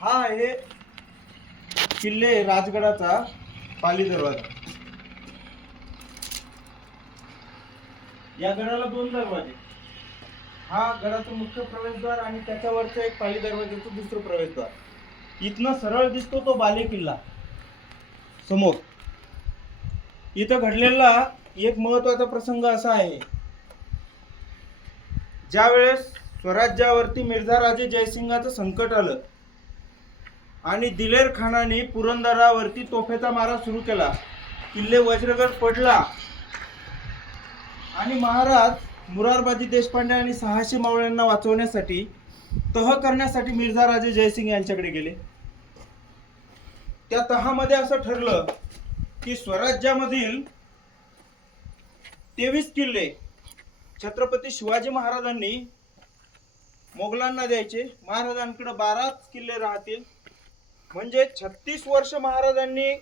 हा आहे किल्ले राजगडाचा पाली दरवाजा या गडाला दोन दरवाजे. हा गडाचं मुख्य प्रवेशद्वार आणि त्याच्यावरचं एक पाली दरवाजाचं दुसरं प्रवेशद्वार. इथनं सरळ दिसतो तो बाले किल्ला. समोर. इथं घडलेला एक महत्त्वाचा प्रसंग असा आहे. ज्यावेळेस स्वराज्यावरती मिर्झा राजे जयसिंगाचं संकट आलं आणि दिलेर खानाने पुरंदरावरती तोफेचा मारा सुरू केला. किल्ले वज्रगड पडला. आणि महाराज मुरारबाजी देशपांडे आणि सहाशे मावळ्यांना वाचवण्यासाठी तह करण्यासाठी मिर्झा राजे जयसिंग यांच्याकडे गेले. त्या तहामध्ये असं ठरलं की स्वराज्यामधील तेवीस किल्ले छत्रपती शिवाजी महाराजांनी मोगलांना द्यायचे. महाराजांकडे बाराच किल्ले राहतील. म्हणजे छत्तीस वर्ष महाराजांनी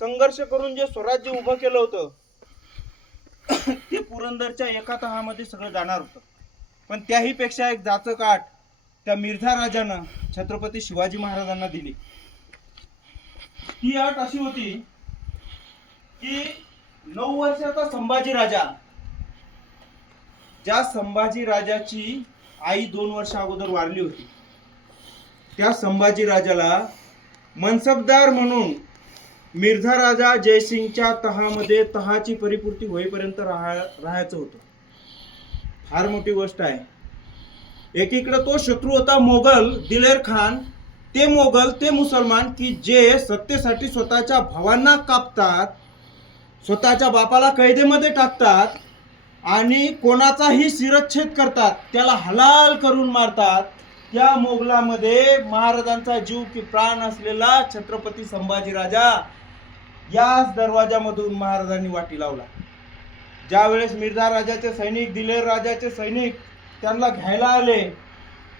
संघर्ष करून जे स्वराज्य उभं केलं होतं ते पुरंदरच्या एका तहामध्ये सगळं जाणार होतं. पण त्याही पेक्षा एक जाचं काठ त्या मिर्झा राजानं छत्रपती शिवाजी महाराजांना दिली. ती अट अशी होती की नऊ वर्षाचा संभाजी राजा ज्या संभाजी राजाची आई दोन वर्ष अगोदर वारली होती त्या संभाजी राजाला मनसबदार म्हणून मिर्झा राजा जयसिंगच्या तहामध्ये तहाची परिपूर्ती होईपर्यंत राहा राहायचं होतं. फार मोठी गोष्ट आहे. एकीकडे तो शत्रू होता मोगल दिलेर खान. ते मोगल ते मुसलमान की जे सत्तेसाठी स्वतःच्या भावांना कापतात स्वतःच्या बापाला कैदेमध्ये टाकतात आणि कोणाचाही शिरच्छेद करतात त्याला हलाल करून मारतात. त्या मोगलामध्ये महाराजांचा जीव की प्राण असलेला छत्रपती संभाजी राजा याच दरवाजामधून महाराजांनी वाटी लावला. ज्यावेळेस मिर्झा राजाचे सैनिक दिलेर राजाचे सैनिक त्यांना घ्यायला आले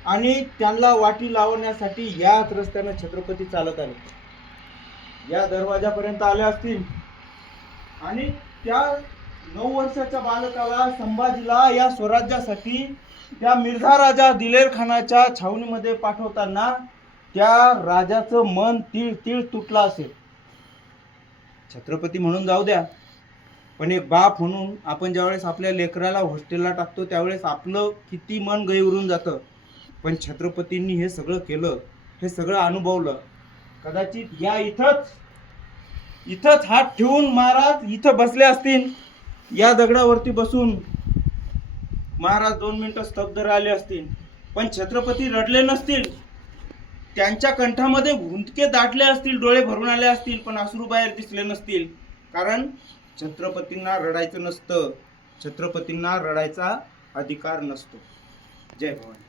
आणि त्यांना वाटी लावण्यासाठी याच रस्त्याने छत्रपती चालत आले. या दरवाजापर्यंत आले असतील आणि त्या नऊ वर्षाच्या बालकाला संभाजीला या स्वराज्यासाठी त्या मिर्झा राजा दिलेर खानाच्या छावणीमध्ये पाठवताना त्या राजाचं मन तीळ तीळ तुटलं असेल. छत्रपती म्हणून जाऊ द्या. पण एक बाप म्हणून आपण ज्यावेळेस आपल्या लेकराला हॉस्टेलला टाकतो त्यावेळेस आपलं किती मन गैवरून जातं. पण छत्रपतींनी हे सगळं केलं हे सगळं अनुभवलं. कदाचित या इथंच इथंच हात ठेवून महाराज इथं बसले असतील. या दगडावरती बसून महाराज दोन मिनटं स्तब्ध राहिले असतील पण छत्रपती रडले नसतील त्यांच्या कंठामध्ये हुंदके दाटले असतील डोळे भरून आले असतील पण अश्रू बाहेर दिसले नसतील. कारण छत्रपतींना रडायचं नसतं छत्रपतींना रडायचा अधिकार नसतो. जय भवानी.